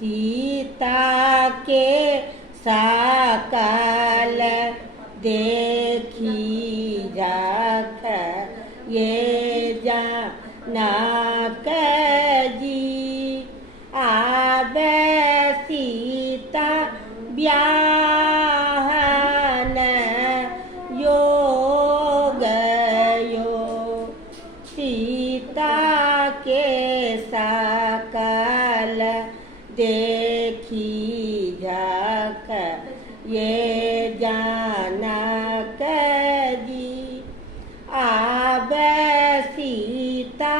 सीता के साकाल देखी जाख ये जाना जी आबे सीता ब्याहन योग यो सीता के साकाल देखी जाख ये जाना जी आबे सीता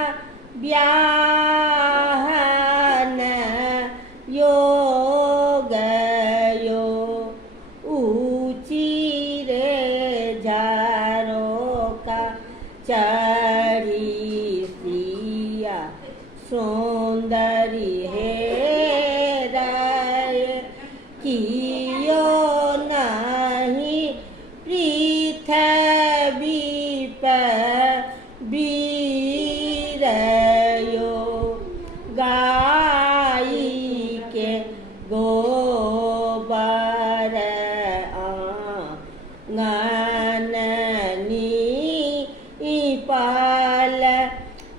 ब्याहन योग यो ऊंची रे झारों का चढ़ी सिया सुंदरी है राय कियो नहीं पृथ्वी पर बीरयो गाई के गोबर आंगननी पाल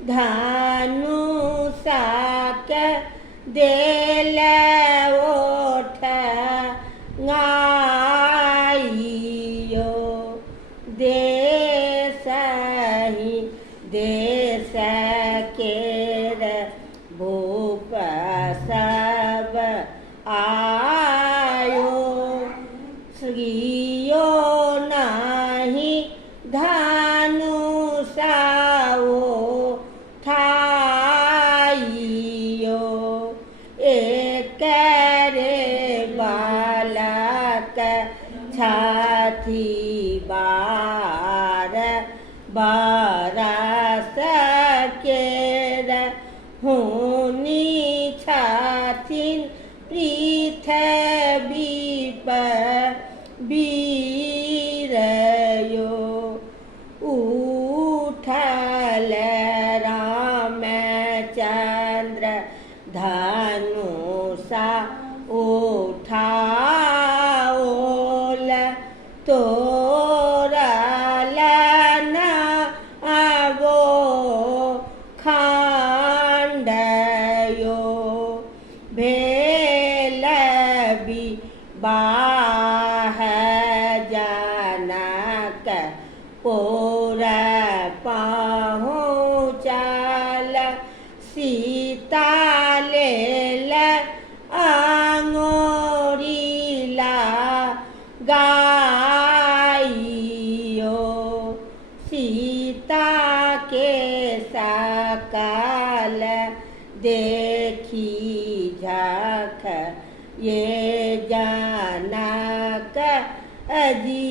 धानु साक देल ओठ गाइयो देश ही देश केर भूप सब आयो श्रियो नाही धानु साओ ठाइयो एक रे बालक छाती बार बारस केर होनी छातिन पृथ्वी पर बीरयो उठल रामचंद्र धनुषा उठाओल तोरल न आवो खांडयो भेल विवाह जनक पोर पहुँचल सीता लेल आंगोरीला गाइयो सीता के साकाल देखी झाख ये जानक जी